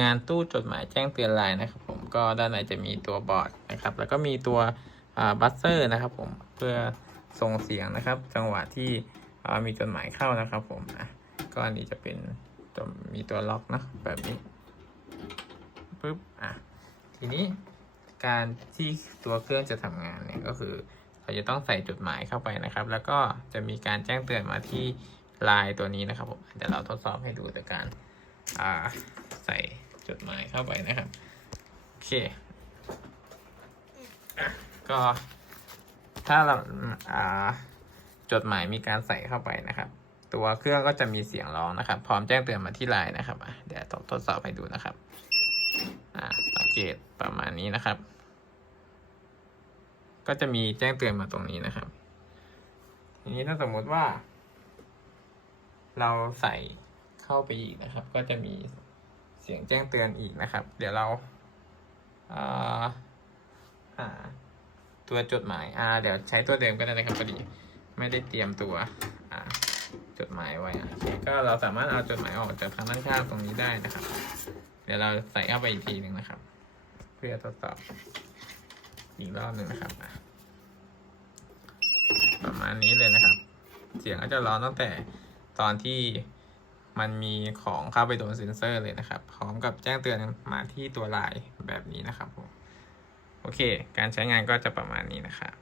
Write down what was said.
งานตู้จดหมายแจ้งเตือนไลน์นะครับผมก็ด้านในจะมีตัวบอร์ดนะครับ แล้วก็มีตัวบัสเซอร์นะครับผมเพื่อส่งเสียงนะครับ จังหวะที่มีจดหมายเข้านะครับผมอะก็อันนี้จะเป็นมีตัวล็อกนะแบบนี้ปึ๊บอะทีนี้การที่ตัวเครื่องจะทำงานเนี่ยก็คือเราจะต้องใส่จดหมายเข้าไปนะครับ แล้วก็จะมีการแจ้งเตือนมาที่ไลน์ตัวนี้นะครับผมเดี๋ยวเราทดสอบให้ดูแต่การอ่าใส่ จดหมายเข้าไปนะครับ โอเคอะก็ถ้าเราอ่าจดหมายมีการใส่เข้าไปนะครับ ตัวเครื่องก็จะมีเสียงร้องนะครับ พร้อมแจ้งเตือนมาที่ไลน์นะครับอะเดี๋ยวทดทดสอบให้ดูนะครับอ่าสังเกตประมาณนี้นะครับ ก็จะมีแจ้งเตือนมาตรงนี้นะครับทีนี้ถ้าสมมุติว่า เราใส่เข้าไปอีกนะครับ ก็จะมีเสียงแจ้งเตือนอีกนะครับ เดี๋ยวเราอ่าหาตัวจดหมายอ่าเดี๋ยวใช้ตัวเดิมก็ได้นะครับพอดีไม่ได้เตรียมตัวอ่าจดหมายไว้โอเคก็เราสามารถเอาจดหมายออกจากทางด้านข้างตรงนี้ได้นะครับ เดี๋ยวเราใส่เข้าไปอีกทีหนึ่งนะครับ เพื่อทดสอบอีกรอบหนึ่งนะครับ ประมาณนี้เลยนะครับ เสียงก็จะร้อนตั้งแต่ตอนที่ มันมีของเข้าไปโดนเซ็นเซอร์เลยนะครับ พร้อมกับแจ้งเตือนมาที่ตัวไลน์แบบนี้นะครับผมโอเค การใช้งานก็จะประมาณนี้นะครับ